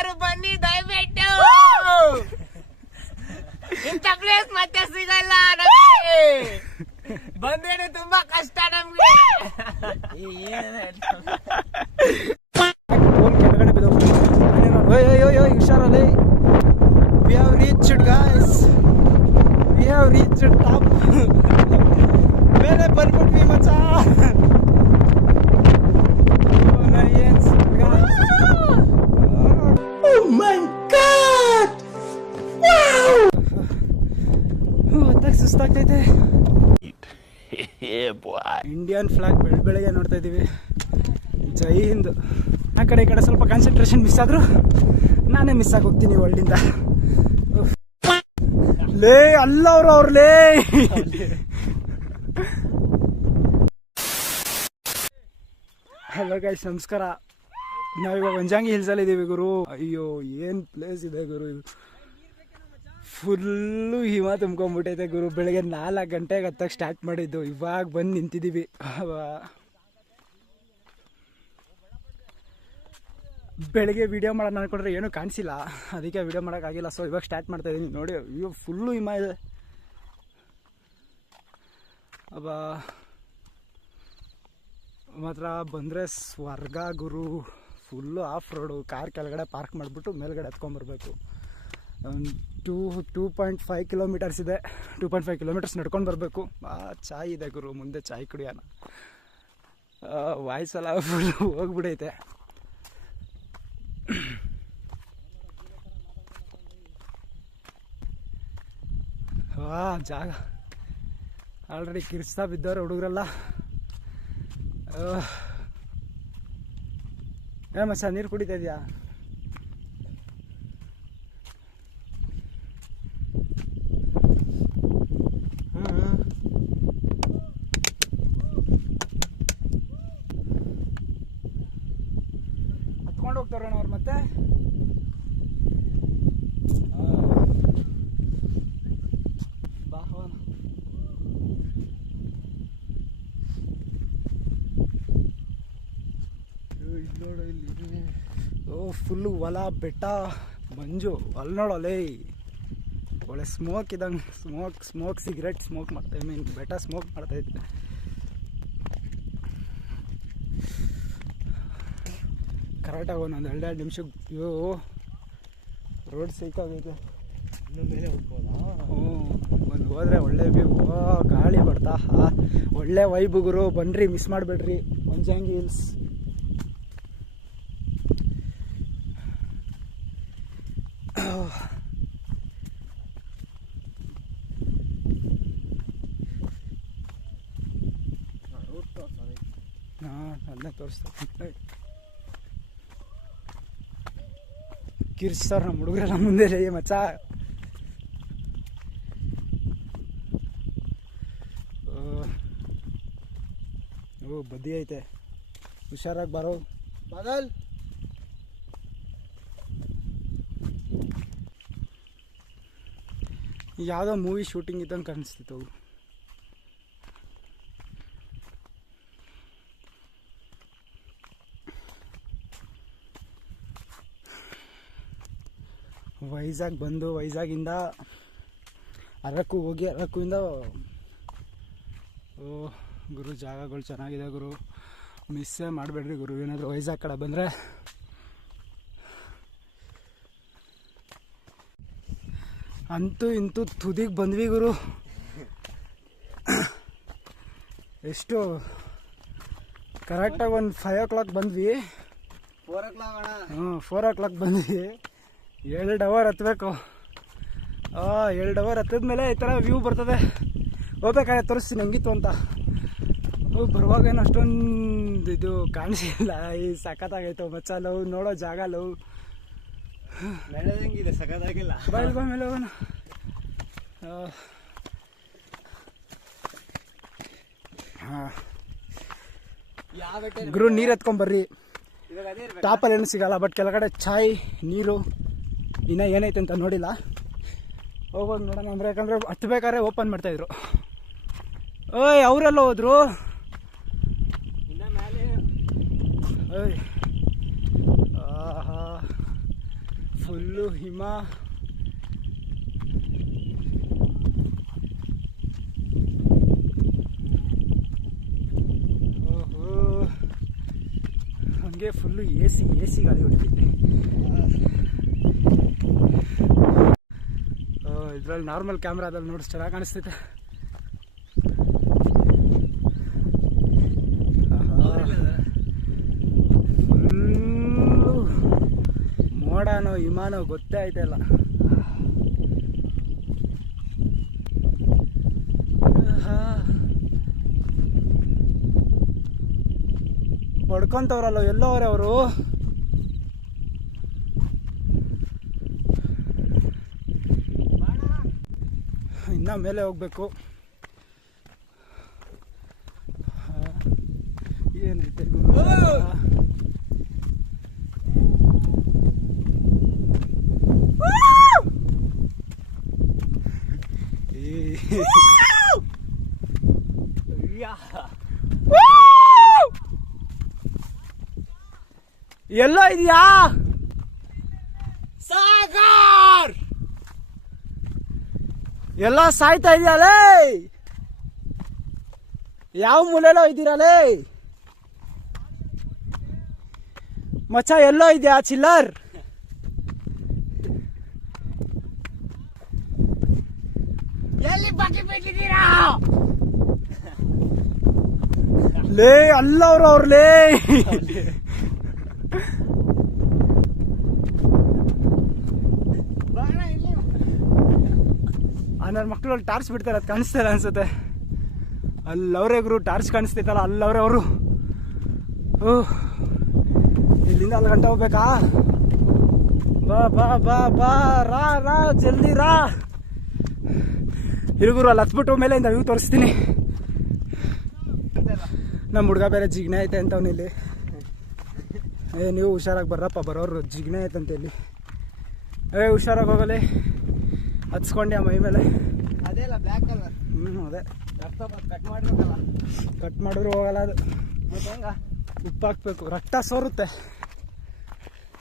ಎಲ್ಲರೂ ಬನ್ನಿ ದಯವಿಟ್ಟು. ಇಂಥ ಪ್ಲೇಸ್ ಮತ್ತೆ ಸಿಗಲ್ಲ ನಮಗೆ. ಬಂದ್ರೆ ತುಂಬಾ ಕಷ್ಟ ನಮ್ಗೆ. ಹುಷಾರಲ್ಲಿ. We have reached guys. We have reached top. ಮೇಲೆ ಬಂದ್ಬಿಟ್ವಿ ಮಚ್ಚ. Oh my god! Wow! ಸುಸ್ತಾಗ್ತೈತೆ. ಇಂಡಿಯನ್ ಫ್ಲಾಗ್ ಬೆಳಗ್ಗೆ ನೋಡ್ತಾ ಇದೀವಿ. ಜೈ ಹಿಂದ್. ಆ ಕಡೆ ಈ ಕಡೆ ಸ್ವಲ್ಪ ಕಾನ್ಸಂಟ್ರೇಷನ್ ಮಿಸ್ ಆದ್ರು ನಾನೇ ಮಿಸ್ ಆಗಿ ಹೋಗ್ತೀನಿ ವರ್ಲ್ಡಿಂದ. ಲೇ ಅಲ್ಲ ಅವ್ರು ಲೇ. ಹಲೋ ಗೈಸ್, ನಮಸ್ಕಾರ. ನಾವಿವಾಗ ವಂಜಾಂಗಿ ಹಿಲ್ಸ್ ಅಲ್ಲಿ ಇದೀವಿ ಗುರು. ಅಯ್ಯೋ ಏನ್ ಪ್ಲೇಸ್ ಇದೆ ಗುರು. ಇದು ಫುಲ್ಲು ಹಿಮ ತುಂಬ್ಕೊಂಡ್ಬಿಟ್ಟೈತೆ ಗುರು. ಬೆಳಗ್ಗೆ 4 ಗಂಟೆಗೆ ಹತ್ತಕ್ಕೆ ಸ್ಟಾರ್ಟ್ ಮಾಡಿದ್ದು, ಇವಾಗ ಬಂದು ನಿಂತಿದ್ದೀವಿ. ಬೆಳಗ್ಗೆ ವಿಡಿಯೋ ಮಾಡೋಣ ಅನ್ಕೊಂಡ್ರೆ ಏನೂ ಕಾಣಿಸಿಲ್ಲ, ಅದಕ್ಕೆ ವಿಡಿಯೋ ಮಾಡೋಕ್ಕಾಗಿಲ್ಲ. ಸೊ ಇವಾಗ ಸ್ಟಾರ್ಟ್ ಮಾಡ್ತಾ ಇದ್ದೀನಿ. ನೋಡಿ ಅಯ್ಯೋ ಫುಲ್ಲು ಹಿಮ ಇದೆ. ಮಾತ್ರ ಬಂದರೆ ಸ್ವರ್ಗ ಗುರು. Full off road. ಕಾರ್ ಕೆಳಗಡೆ ಪಾರ್ಕ್ ಮಾಡಿಬಿಟ್ಟು ಮೇಲ್ಗಡೆ ಹತ್ಕೊಂಡ್ಬರ್ಬೇಕು. 2.5 ಕಿಲೋಮೀಟರ್ಸ್ ಇದೆ. 2.5 ಕಿಲೋಮೀಟರ್ಸ್ ನಡ್ಕೊಂಡು ಬರಬೇಕು. ಚಾಯ್ ಇದೆ ಗುರು, ಮುಂದೆ ಚಾಯ್ ಕುಡಿಯೋಣ. ವಾಯ್ಸೆಲ್ಲ ಫುಲ್ ಹೋಗ್ಬಿಡೈತೆ. ಜಾಗ ಆಲ್ರೆಡಿ ಕಿರ್ಸ್ತಾ ಬಿದ್ದವ್ರೆ ಹುಡುಗರೆಲ್ಲ. ಮಚ್ಚ ನೀರು ಕುಡಿತಾ ಇದೆಯಾ? ಹತ್ಕೊಂಡು ಹೋಗ್ತಾರೋಣ ಅವ್ರು ಮತ್ತೆ. ಫುಲ್ಲು ಹೊಲ, ಬೆಟ್ಟ, ಮಂಜು. ಅಲ್ಲಿ ನೋಡೋಲ್ಲೇ ಒಳ್ಳೆ ಸ್ಮೋಕ್ ಇದ್ದಂಗೆ. ಸ್ಮೋಕ್ ಸಿಗರೇಟ್ ಸ್ಮೋಕ್ ಮಾಡ್ತಾ, ಬೆಟ್ಟ ಸ್ಮೋಕ್ ಮಾಡ್ತಾಯಿದ್ದೆ. ಕರೆಕ್ಟಾಗಿ ಒಂದೊಂದು 2 ನಿಮಿಷಕ್ಕೆ. ಅಯ್ಯೋ ರೋಡ್ ಸಿಕ್ಕಾಗೈತೆ. ಇನ್ನು ಮೇಲೆ ಹೋಗ್ಬೋದಾ? ಒಂದು ಹೋದರೆ ಒಳ್ಳೆ ವ್ಯೂ. ಗಾಳಿ ಬರ್ತಾ ಒಳ್ಳೆ ವೈಬ್ ಗುರು. ಬನ್ನಿರಿ, ಮಿಸ್ ಮಾಡಬೇಡ್ರಿ ವಂಜಾಂಗಿ ಹಿಲ್ಸ್. ಅದನ್ನೇ ತೋರಿಸ್ತಾ ಕಿರ್ಸ್ತಾರೆ ನಮ್ಮ ಹುಡುಗರೆಲ್ಲ ಮುಂದೆ ಮಚ್ಚ. ಓ ಬದಿ ಐತೆ, ಹುಷಾರಾಗಿ ಬರೋ ಬಾಗಲ್. ಯಾವುದೋ ಮೂವಿ ಶೂಟಿಂಗ್ ಇದ್ದಂಗೆ ಕಾಣಿಸ್ತಿತ್ತು. ವೈಜಾಗ್ ಬಂದು ವೈಜಾಗಿಂದ ಅರಕು ಹೋಗಿ, ಅರಕುವಿಂದ ಗುರು ಜಾಗಗಳು ಚೆನ್ನಾಗಿದೆ ಗುರು. ಮಿಸ್ಸೇ ಮಾಡಬೇಡ್ರಿ ಗುರು. ಏನಾದರೂ ವೈಜಾಗ್ ಕಡೆ ಬಂದರೆ ಅಂತೂ ಇಂತೂ ತುದಿಗೆ ಬಂದ್ವಿ ಗುರು. ಎಷ್ಟು ಕರೆಕ್ಟಾಗಿ ಒಂದು 5 o'clock ಬಂದ್ವಿ. 4 o'clock ಅಣ್ಣ. 4 o'clock ಬಂದ್ವಿ. 2 hour ಹತ್ತಬೇಕು. 2 hour ಹತ್ತಿದ್ಮೇಲೆ ಈ ಥರ ವ್ಯೂ ಬರ್ತದೆ. ಹೋಗ್ಬೇಕಾದ್ರೆ ತೋರಿಸ್ತೀನಿ ಹಂಗಿತ್ತು ಅಂತ. ಬರುವಾಗೇನು ಅಷ್ಟೊಂದು ಇದು ಕಾಣಿಸಿಲ್ಲ. ಈ ಸಖತ್ತಾಗೈತೆ ಮಚ್ಚ. ಲವ್ ನೋಡೋ ಜಾಗ ಲವ್ ನಡೆದಂಗಿದೆ, ಸಖತ್ತಾಗಿಲ್ಲ. ಬೈಲ್ ಬಾ ಮೇಲೆ ಹೋಗೋಣ. ಗುರು ನೀರು ಎತ್ಕೊಂಬರ್ರಿ. ಟಾಪಲ್ಲಿ ಏನು ಸಿಗಲ್ಲ, ಬಟ್ ಕೆಳಗಡೆ ಚಾಯ್ ನೀರು ಇನ್ನೂ ಏನೈತೆ ಅಂತ ನೋಡಿಲ್ಲ. ಹೋಗೋದು ನೋಡೋಣ ಅಂದರೆ, ಯಾಕಂದರೆ ಹತ್ಬೇಕಾದ್ರೆ ಓಪನ್ ಮಾಡ್ತಾಯಿದ್ರು. ಓಯ್ ಅವರೆಲ್ಲ ಹೋದ್ರು. ಓಯ್ ಆಹಾ ಫುಲ್ಲು ಹಿಮ. ಓಹೋ, ಹಂಗೆ ಫುಲ್ಲು ಎ ಸಿ ಗಾಳಿ ಹೊಡಿತೈತೆ. ಇದ್ರಲ್ಲಿ ನಾರ್ಮಲ್ ಕ್ಯಾಮ್ರಾದಲ್ಲಿ ನೋಡಿ ಚೆನ್ನಾಗಿ ಕಾಣಿಸ್ತೈತೆ. ಫುಲ್ಲು ಮೋಡನೋ ಹಿಮಾನೋ ಗೊತ್ತೇ ಆಯ್ತಲ್ಲ. ಹೊಡ್ಕೊಂತವ್ರಲ್ಲ, ಎಲ್ಲೋ ಅವ್ರೆ ಅವರು. ಇನ್ನ ಮೇಲೆ ಹೋಗ್ಬೇಕು. ಏನೈತೆ ಎಲ್ಲೋ ಇದೆಯಾ ಸಾಗರ್? ಎಲ್ಲ ಸಾಯ್ತಾ ಇದೆಯಲ್ಲೇ. ಯಾವ ಮೂಲೆಲ್ಲೋ ಇದ್ದೀರಲ್ಲೇ ಮಚ್ಚ? ಎಲ್ಲೋ ಇದೆಯಾ ಚಿಲ್ಲರ್? ಎಲ್ಲಿ ಬಾಕಿ ಬಿಟ್ಟಿದ್ದೀರಾ? ಲೇ ಅಲ್ಲವ್ರು ಅವ್ರಲೇ. ನನ್ನ ಮಕ್ಕಳು ಟಾರ್ಚ್ ಬಿಡ್ತಾರೆ, ಅದು ಕಾಣಿಸ್ತಾ ಇಲ್ಲ ಅನ್ಸುತ್ತೆ. ಅಲ್ಲವ್ರೆ ಗುರು, ಟಾರ್ಚ್ ಕಾಣಿಸ್ತೈತಲ್ಲ ಅಲ್ಲವ್ರೆ ಅವರು. ಓಹ್, ಇಲ್ಲಿಂದ ಅಲ್ಲಿ ಗಂಟೆ ಹೋಗ್ಬೇಕಾ? ಬಾ ಬಾ ಬಾ ಬಾ, ರಾ ಜಲ್ದಿ ರಾ. ಇರುಗುರು ಅಲ್ಲಿ ಹತ್ಬಿಟ್ಟು ಮೇಲೆಯಿಂದ ವ್ಯೂ ತೋರಿಸ್ತೀನಿ. ನಮ್ಮ ಹುಡುಗ ಬೇರೆ ಜಿಗ್ನೆ ಐತೆ ಅಂತವನಿಲ್ಲಿ. ನೀವು ಹುಷಾರಾಗಿ ಬರ್ರಪ್ಪ, ಬರೋರು ಜಿಗ್ನೆ ಐತಂತೆ ಇಲ್ಲಿ. ಹುಷಾರಾಗಿ ಹೋಗಲಿ. ಹತ್ಸ್ಕೊಂಡೆ ಮೈ ಮೇಲೆ. ಅದೇ ಅಲ್ಲ ಬ್ಲ್ಯಾಕ್ ಕಲರ್. ಅದೇ ಕಟ್ ಮಾಡಿರ್ಬೇಕಲ್ಲ. ಕಟ್ ಮಾಡಿದ್ರು ಹೋಗಲ್ಲ ಅದು. ಮತ್ತೆ ಹೆಂಗ? ಉಪ್ಪು ಹಾಕ್ಬೇಕು, ರಕ್ತ ಸೋರುತ್ತೆ.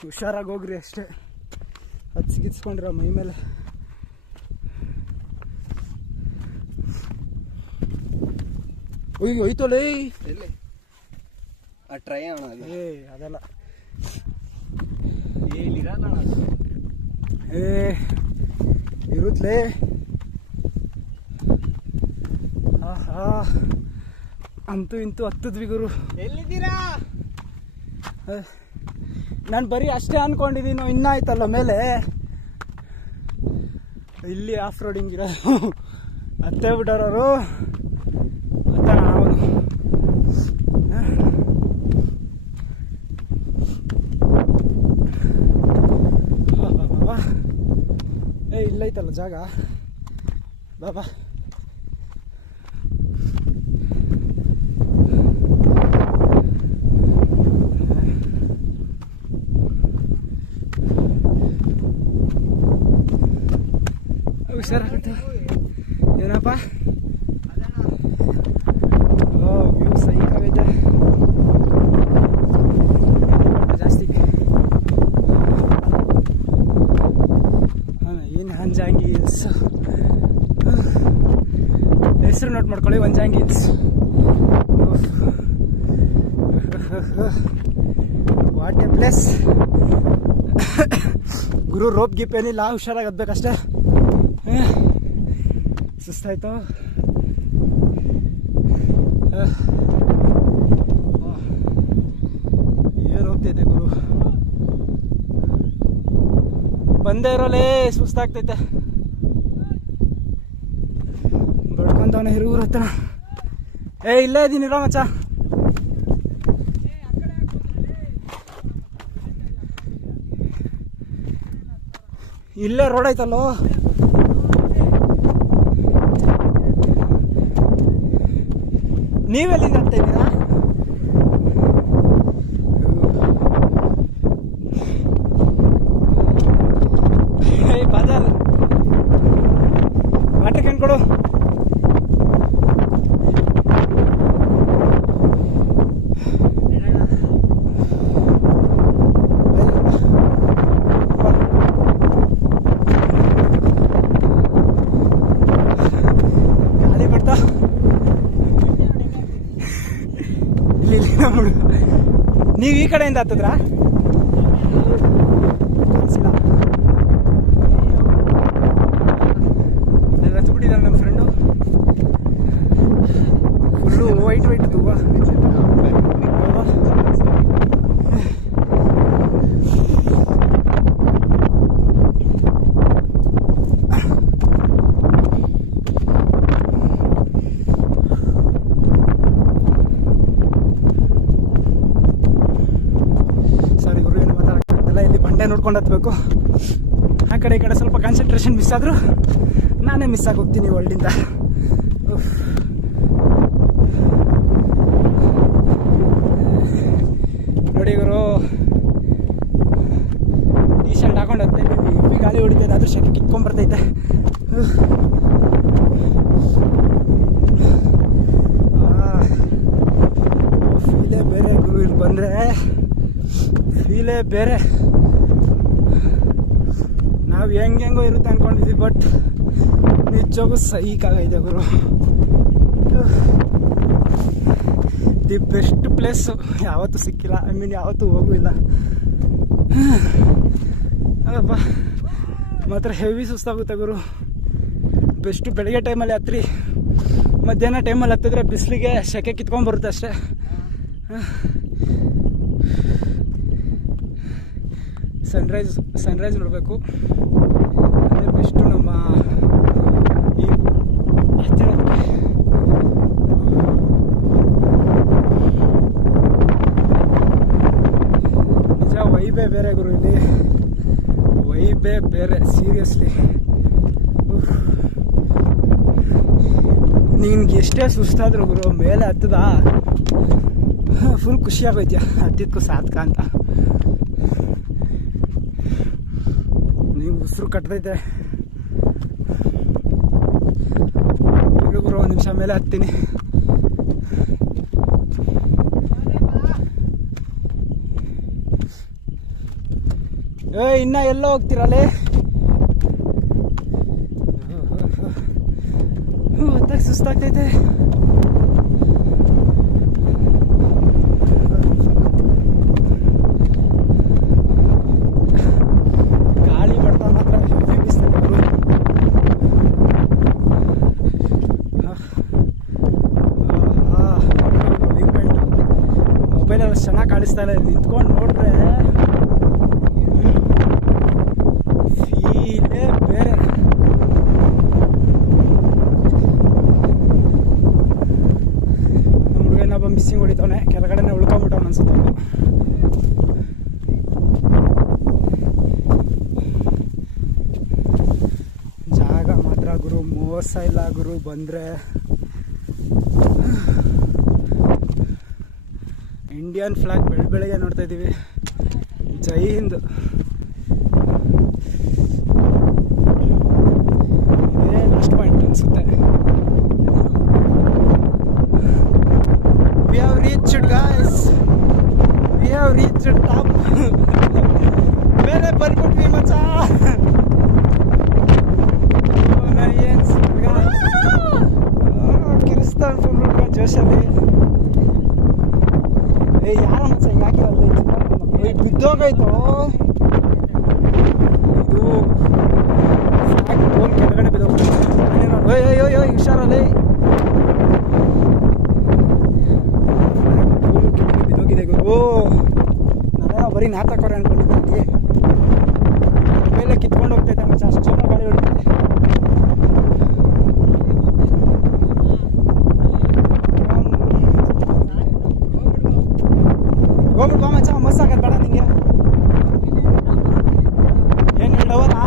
ಹುಷಾರಾಗಿ ಹೋಗ್ರಿ ಅಷ್ಟೇ. ಹತ್ಸ್ಕಿತ್ಸ್ಕೊಂಡ್ರ ಮೈ ಮೇಲೆ. ಹೋಯ್ತೋಲೇ. ಎಲ್ಲಿ ಟ್ರೈ ಅಣ್ಣ? ಅದೆಲ್ಲ ಇಲ್ಲಿರಲ್ಲ ಇರುತ್ತಲೇ. ಆಹಾ, ಅಂತೂ ಇಂತೂ ಹತ್ತದ್ವಿ ಗುರು. ಎಲ್ಲಿದ್ದೀರಾ? ನಾನು ಬರೀ ಅಷ್ಟೇ ಅನ್ಕೊಂಡಿದ್ದೀನಿ, ಇನ್ನ ಆಯ್ತಲ್ಲ ಮೇಲೆ. ಇಲ್ಲಿ ಆಫ್ ರೋಡಿಂಗ್ ಇರೋದು ಹತ್ತೇ ಬಿಟ್ಟವ್ರವರು. ಇಲ್ಲೈತಲ್ಲ ಜಾಗ. ಬಾಬಾ ಹುಷಾರಾಗುತ್ತೆ. ಏನಪ್ಪ? ವ್ಯೂ ಸೈಕಾಗೈತೆ ಜಾಸ್ತಿ. ಏನು ವಂಜಾಂಗಿ ಹಿಲ್ಸ್ ಹೆಸರು ನೋಟ್ ಮಾಡ್ಕೊಳ್ಳಿ, Vanjangi hills. What a place ಗುರು. ರೋಪ್ ಗಿಪ್ ಏನಿಲ್ಲ, ಹುಷಾರಾಗಿ ಹತ್ಬೇಕಷ್ಟೇ. ಸುಸ್ತಾಯ್ತು. ಏನು ಹೋಗ್ತೈತೆ ಗುರು, ಬಂದೇ ಇರೋಲೇ. ಸುಸ್ತಾಗ್ತೈತೆ. ಬಡ್ಕೊಂತವನ ಹಿರುಗುರ ಹತ್ರ. ಇಲ್ಲೇ ಇದ್ದೀನಿರೋ ಮಚ್ಚ. ಇಲ್ಲೇ ರೋಡ್ ಐತಲ್ಲೋ. ನೀವೆಲ್ಲಿಂದ ಹತ್ತಾ ಇದ್ದೀರಾ? ಬಾಜಾರ್ ವಾಟರ್ ಕ್ಯಾನ್ ಕೊಡು. ನೀವು ಈ ಕಡೆಯಿಂದ ಹತ್ತದ್ರಾ? ಹತ್ಬಿಟ್ಟಿದ್ದಾರೆ ನಮ್ಮ ಫ್ರೆಂಡು. ಫುಲ್ಲು ವೈಟ್ ತುಂಬ. ಸಾರಿ ಗುರು, ಏನು ಮಾತಾಡೋಕ್ಕಾಗ್ತಿಲ್ಲ. ಇಲ್ಲಿ ಬಂಡೆ ನೋಡ್ಕೊಂಡು ಹತ್ಬೇಕು. ಆ ಕಡೆ ಈ ಕಡೆ ಸ್ವಲ್ಪ ಕಾನ್ಸಂಟ್ರೇಷನ್ ಮಿಸ್ ಆದರೂ ನಾನೇ ಮಿಸ್ ಆಗಿ ಹೋಗ್ತೀನಿ ವರ್ಲ್ಡಿಂದ. ನೋಡಿ ಗುರು, ಟೀ ಶರ್ಟ್ ಹಾಕೊಂಡು ಹೋಗ್ತಾ ಇದ್ದೀವಿ. ಹೆವಿ ಗಾಳಿ ಹೊಡಿತೈತೆ, ಅದ್ರ ಶೆಕೆ ಕಿತ್ಕೊಂಡ್ಬರ್ತೈತೆ. ಫೀಲೇ ಬೇರೆ ಗುರು, ಇಲ್ಲಿ ಬಂದರೆ ಫೀಲೇ ಬೇರೆ. ನಾವು ಹೆಂಗೆಂಗೋ ಇರುತ್ತೆ ಅಂದ್ಕೊಂಡಿದ್ವಿ, ಬಟ್ ನಿಜವಾಗೂ ಸೈಕಾಗೈತೆ ಗುರು. ದಿ ಬೆಸ್ಟ್ ಪ್ಲೇಸು ಯಾವತ್ತೂ ಸಿಕ್ಕಿಲ್ಲ. ಐ ಮೀನ್ ಯಾವತ್ತೂ ಹೋಗೂ ಇಲ್ಲ. ಅಲ್ಲಪ್ಪ, ಮಾತ್ರ ಹೆವಿ ಸುಸ್ತಾಗುತ್ತೆ ಗುರು. ಬೆಸ್ಟು ಬೆಳಗ್ಗೆ ಟೈಮಲ್ಲಿ ಹತ್ರಿ, ಮಧ್ಯಾಹ್ನ ಟೈಮಲ್ಲಿ ಹತ್ತಿದ್ರೆ ಬಿಸಿಲಿಗೆ ಸೆಕೆ ಕಿತ್ಕೊಂಡ್ಬರುತ್ತೆ ಅಷ್ಟೇ. ಸನ್ರೈಸ್ ನೋಡಬೇಕು, ಅದೇ ಬೆಸ್ಟು ನಮ್ಮ ಈ ಹತ್ತಿರಕ್ಕೆ. ನಿಜ ವೈಬೇ ಬೇರೆ ಗುರು, ಇಲ್ಲಿ ವೈಬೇ ಬೇರೆ ಸೀರಿಯಸ್ಲಿ. ನಿನ್ಗೆ ಎಷ್ಟೇ ಸುಸ್ತಾದ್ರು ಗುರು, ಮೇಲೆ ಹತ್ತದ ಫುಲ್ ಖುಷಿ ಆಗೋಯ್ತೀಯ, ಹತ್ತಿದ್ಕು ಸಾರ್ಥಕ ಅಂತ. ನೀವು ಉಸಿರು ಕಟ್ಟದೈತೆ ಗುರು. ಒಂದು ನಿಮಿಷ ಮೇಲೆ ಹತ್ತೀನಿ. ಇನ್ನ ಎಲ್ಲ ಹೋಗ್ತೀರಲ್ಲಿ? ಹೊತ್ತಾಗಿ ಸುಸ್ತಾಗ್ತೈತೆ. ಗಾಳಿ ಬರ್ತಾ ಮಾತ್ರ ಹೆವಿ ಬಿಸ್ತೈತೆ ಗುರು. ಮೊಬೈಲಲ್ಲಿ ಅಷ್ಟು ಚೆನ್ನಾಗಿ ಕಾಣಿಸ್ತಾ ಇಲ್ಲ, ನಿಂತ್ಕೊಂಡು ನೋಡ್ರೆ ಫೀಲೇ ಬೇರೆ. ನಮ್ಮ ಹುಡುಗ ಇನ್ನೊಬ್ಬ ಮಿಸ್ಸಿಂಗ್ ಹೊಡಿತವನೆ, ಕೆಳಗಡೆನೆ ಉಳ್ಕೊಂಬಿಟ್ಟವನು ಅನ್ಸುತ್ತೆ. ಜಾಗ ಮಾತ್ರ ಗುರು ಮೋಸ ಇಲ್ಲ ಗುರು. ಬಂದರೆ ಇಂಡಿಯನ್ ಫ್ಲಾಗ್ ಬೆಳಗ್ಗೆ ನೋಡ್ತಾ ಇದ್ದೀವಿ. ಜೈ ಹಿಂದ್. ಇದೇ ಲಾಸ್ಟ್ ಪಾಯಿಂಟ್ ಅನಿಸುತ್ತೆ. We have reached guys, we have reached top. ಮೇಲೆ ಬಂದ್ಬಿಟ್ವಿ ಮಚ್ಚ. ಕಿರಿಸ್ತಾನ್ ಫುಲ್ ಹುಡುಗ ಜೋಶಲ್ಲಿ. ಯಾರ ಮಚ್ಚ ಹಿಂಗಾಕಿರಲ್ಲ, ಬಿದ್ದೋಗಾಯ್ತು ಇದು. ಫ್ಲಾಗ್ ಪೋಲ್ ಕೆಳಗಡೆ ಬಿದ್ದೋಗ್ತದೆ. ಅಯ್ಯೋ ಹುಷಾರಲ್ಲಿ, ಪೋಲ್ ಕೆಳಗಡೆ ಬಿದ್ದೋಗಿದೆ ಗುರು. ನಾನೇನೋ ಬರೀ ನಾತಕೋರೆ ಅನ್ಕೊಂಡಿದ್ದೆ. ಮೊಬೈಲೇ ಕಿತ್ಕೊಂಡು ಹೋಗ್ತೈತೆ ಮಚ್ಚ, ಅಷ್ಟು ಜೋರ ಗಾಳಿ ಹೊಡಿತೈತೆ. ಹೋಗ್ಬಿಟ್ಟು ಬಾ ಮಚ್ಚ, ಮಸ್ತ್ ಆಗತ್ತೆ ಬೇಡ ನಿಂಗೆ. ಏನು 2 ಅವರಾ?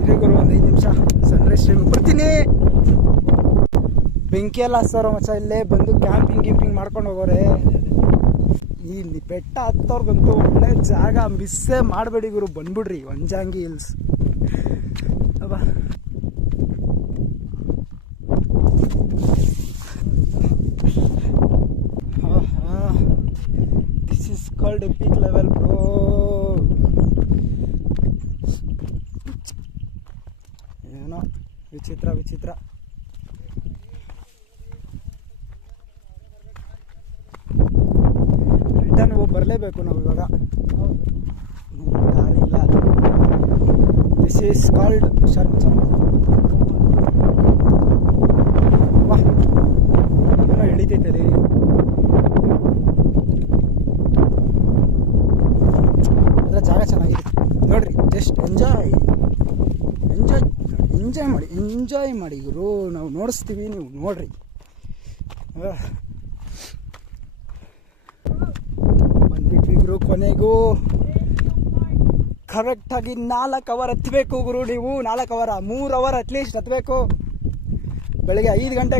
ಇದೆ ಗುರು, ಒಂದು 5 ನಿಮಿಷ ಸನ್ರೈಸ್ ಟೈಮ್ ಬರ್ತೀನಿ. ಬೆಂಕಿ ಎಲ್ಲ ಹಚ್ಚೋರು ಮಚ್ಚ, ಇಲ್ಲೇ ಬಂದು ಕ್ಯಾಂಪಿಂಗ್ ಮಾಡ್ಕೊಂಡು ಹೋಗೋರೆ. ಇಲ್ಲಿ ಬೆಟ್ಟ ಹತ್ತೋರ್ಗಂತೂ ಒಳ್ಳೆ ಜಾಗ, ಮಿಸ್ಸೇ ಮಾಡಬೇಡಿ ಗುರು. ಬಂದ್ಬಿಡ್ರಿ ವಂಜಾಂಗಿ ಹಿಲ್ಸ್. ಅಬ್ಬಾ this is called a peak level bro. ಏನೋ ವಿಚಿತ್ರ. ವಿಚಿತ್ರ ವಿಚಿತ್ರ. ರಿಟರ್ನ್ ಬರಲೇಬೇಕು ನಾವು ಇವಾಗ, ದಾರಿ ಇಲ್ಲ. This is called Sharmacha. ವಾ ಏನೋ ಹಿಡಿತೈತೆ ಅದರ ಜಾಗ ಚೆನ್ನಾಗಿದೆ ನೋಡ್ರಿ. ಜಸ್ಟ್ ಎಂಜಾಯ್ ಎಂಜಾಯ್ ಎಂಜಾಯ್ ಮಾಡಿ, ಎಂಜಾಯ್ ಮಾಡಿ ಗುರು. ನಾವು ನೋಡಿಸ್ತೀವಿ, ನೀವು ನೋಡ್ರಿ. ಬಂದ್ಬಿಟ್ವಿ ಗುರು ಕೊನೆಗೂ. ಕರೆಕ್ಟಾಗಿ 4 ಅವರ್ ಹತ್ತಬೇಕು ಗುರು ನೀವು. 4 ಅವರ 3 ಅವರ್ ಅಟ್ಲೀಸ್ಟ್ ಹತ್ತಬೇಕು. ಬೆಳಿಗ್ಗೆ 5 ಗಂಟೆ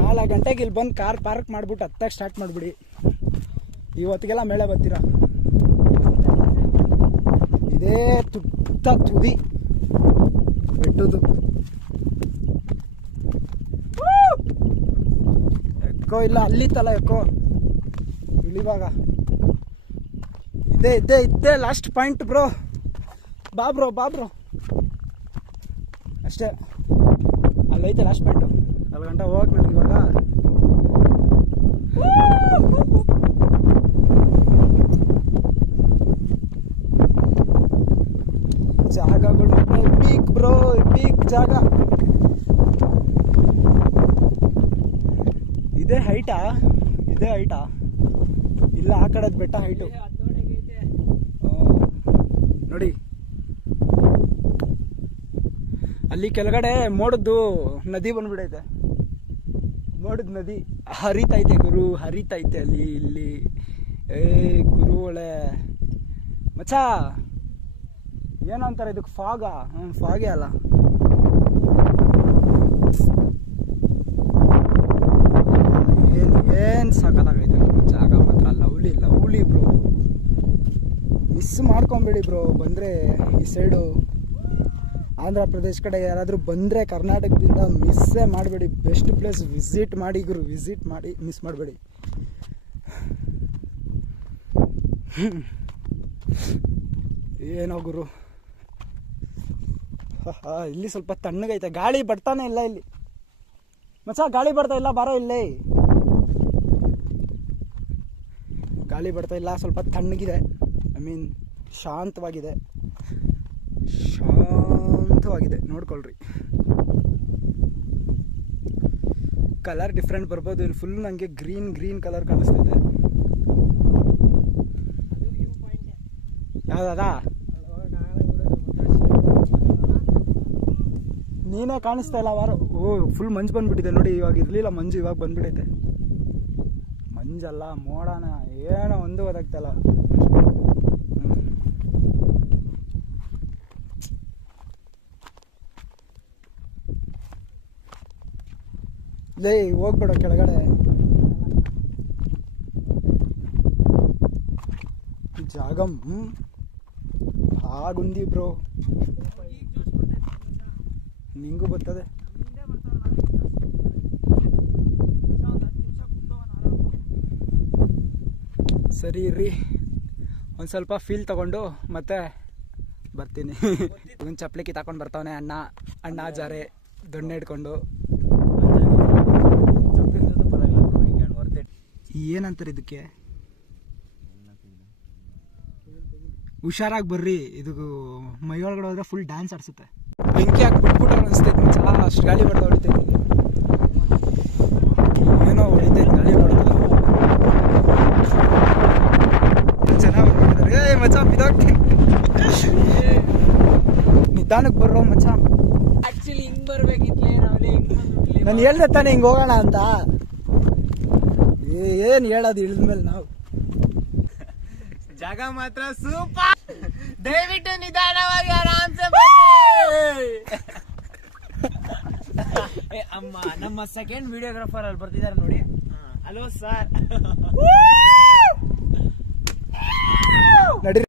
4 ಗಂಟೆಗೆ ಇಲ್ಲಿ ಬಂದು ಕಾರ್ ಪಾರ್ಕ್ ಮಾಡಿಬಿಟ್ಟು ಹತ್ತಕ್ಕೆ ಸ್ಟಾರ್ಟ್ ಮಾಡಿಬಿಡಿ. ಇವತ್ತಿಗೆಲ್ಲ ಮೇಳೆ ಬರ್ತೀರಾ. ಇದೇ ತುದಿ ಬೆಟ್ಟದು. ಎಕ್ಕೋ ಇಲ್ಲ, ಅಲ್ಲಿತ್ತಲ್ಲ ಎಕ್ಕೋ. ಇಳಿವಾಗ ಇದ್ದೇ ಲಾಸ್ಟ್ ಪಾಯಿಂಟ್ ಬ್ರೋ. ಬಾ ಬ್ರೋ ಅಷ್ಟೇ. ಅಲ್ಲೈತೆ ಲಾಸ್ಟ್ ಪಾಯಿಂಟು. ಅಲ್ಲಿ ಗಂಟೆ ಹೋಗಕ್ಕೆ ನನಗೆ ಇವಾಗ. ಜಾಗಗಳು ಪೀಕ್ ಬ್ರೋ, ಪೀಕ್ ಜಾಗ. ಇದೇ ಹೈಟಾ ಇಲ್ಲ, ಆ ಕಡೆದು ಬೆಟ್ಟ ಹೈಟು ನೋಡಿ. ಅಲ್ಲಿ ಕೆಳಗಡೆ ಮೋಡದ್ದು ನದಿ ಬಂದ್ಬಿಡೈತೆ. ಮೋಡದ ನದಿ ಹರಿತೈತೆ ಗುರು, ಹರಿತೈತೆ ಅಲ್ಲಿ ಇಲ್ಲಿ. ಗುರು ಒಳ್ಳೆ ಮಚ್ಚ ಏನು ಅಂತಾರೆ ಇದಕ್ಕೆ, ಫಾಗಾ? ಫಾಗೇ ಅಲ್ಲ. ಏನು ಸಾಕಾಗೈತೆ ಜಾಗ ಮಾತ್ರ. Lovely bro. ಮಿಸ್ ಮಾಡ್ಕೊಂಬೇಡಿ ಬ್ರೋ. ಬಂದರೆ ಈ ಸೈಡು ಆಂಧ್ರ ಪ್ರದೇಶ್ ಕಡೆ ಯಾರಾದರೂ ಬಂದರೆ ಕರ್ನಾಟಕದಿಂದ ಮಿಸ್ಸೇ ಮಾಡಬೇಡಿ. ಬೆಸ್ಟ್ ಪ್ಲೇಸ್ ವಿಸಿಟ್ ಮಾಡಿ ಗುರು, ವಿಸಿಟ್ ಮಾಡಿ, ಮಿಸ್ ಮಾಡಬೇಡಿ. ಏನೋ ಗುರು, ಇಲ್ಲಿ ಸ್ವಲ್ಪ ತಣ್ಣಗೈತೆ. ಗಾಳಿ ಬರ್ತಾನೆ ಇಲ್ಲ ಇಲ್ಲಿ ಮಚ್ಚ, ಗಾಳಿ ಬರ್ತಾ ಇಲ್ಲ. ಬಾರೋ ಇಲ್ಲೇ, ಗಾಳಿ ಬರ್ತಾ ಇಲ್ಲ. ಸ್ವಲ್ಪ ತಣ್ಣಗಿದೆ, ಐ ಮೀನ್ ಶಾಂತವಾಗಿದೆ. ನೋಡ್ಕೊಳ್ರಿ. ಕಲರ್ ಡಿಫ್ರೆಂಟ್ ಬರ್ಬೋದು. ಇಲ್ಲಿ ಫುಲ್ ನನಗೆ ಗ್ರೀನ್ ಕಲರ್ ಕಾಣಿಸ್ತಿದೆ. ಯಾವುದಾ? ನೀನೇ ಕಾಣಿಸ್ತಾ ಇಲ್ಲ ವಾರ. ಫುಲ್ ಮಂಜು ಬಂದ್ಬಿಟ್ಟಿದೆ ನೋಡಿ. ಇವಾಗ ಇರಲಿಲ್ಲ ಮಂಜು, ಇವಾಗ ಬಂದ್ಬಿಟ್ಟೈತೆ. ಮಂಜಲ್ಲ, ಮೋಡನ ಏನೋ ಒಂದು ಗೊತ್ತಾಗ್ತಲ್ಲ. ಲೇ ಹೋಗ್ಬೇಡ ಕೆಳಗಡೆ. ಜಾಗಂ ಹಾಗುಂದಿ ಬ್ರೋ. ನಿಂಗೂ ಬರ್ತದೆ. ಸರಿ ಇರ್ರಿ, ಒಂದು ಸ್ವಲ್ಪ ಫೀಲ್ ತಗೊಂಡು ಮತ್ತೆ ಬರ್ತೀನಿ. ಒಂದು ಚಪ್ಲಿಕ್ಕಿ ತಗೊಂಡು ಬರ್ತಾವನೆ ಅಣ್ಣ ಜಾರೆ ದೊಣ್ಣೆ ಹಿಡ್ಕೊಂಡು. ಏನಂತಾರೆ ಇದಕ್ಕೆ? ಹುಷಾರಾಗಿ ಬರ್ರಿ. ಇದು ಮೈಯೊಳಗಡೆ ಹೋದ್ರೆ ಫುಲ್ ಡ್ಯಾನ್ಸ್ ಆಡ್ಸುತ್ತೆ. ಬೆಂಕಿ ಹಾಕಿ ಬಿಟ್ಬಿಟ್ಟು ಅನಿಸ್ತೈತೆ ಮಚ್ಚ. ಅಷ್ಟು ಗಾಳಿ ಬರ್ತಾ ಹೊಡಿತೈತಿ. ಏನೋ ಹೊಡಿತೈತೆ ಗಾಳಿ ಬರ್ತಾ. ಚೆನ್ನಾಗಿ ಬರ್ಬಿಟ್ಟಿದ್ದಾರೆ. ಮಚ್ಚ ಬಿದೋಗ್ತೀನಿ. ನಿಧಾನಕ್ಕೆ ಬರ್ರೋ ಮಚ್ಚ. ಆಕ್ಚುಲಿ ಹಿಂಗ್ ಬರ್ಬೇಕಿತ್ಲೇ, ನಾವೇ ಹಿಂಗ್ ಬಂದ್ಬಿಟ್ಲಿ. ನಾನು ಹೇಳ್ದೆ ತಾನೆ ಹಿಂಗೆ ಹೋಗೋಣ ಅಂತ. ಏನು ಹೇಳೋದು ಇಳಿದ್ಮೇಲೆ ನಾವು. ಜಾಗ ಮಾತ್ರ ಸೂಪರ್. ದಯವಿಟ್ಟು ನಿಧಾನವಾಗಿ ಆರಾಮ್ಸೆ ಬನ್ನಿ. ಅಮ್ಮ, ನಮ್ಮ ಸೆಕೆಂಡ್ ವಿಡಿಯೋಗ್ರಾಫರ್ ಅಲ್ಲಿ ಬರ್ತಿದ್ದಾರೆ ನೋಡಿ. Hello sir. ನಡಿ.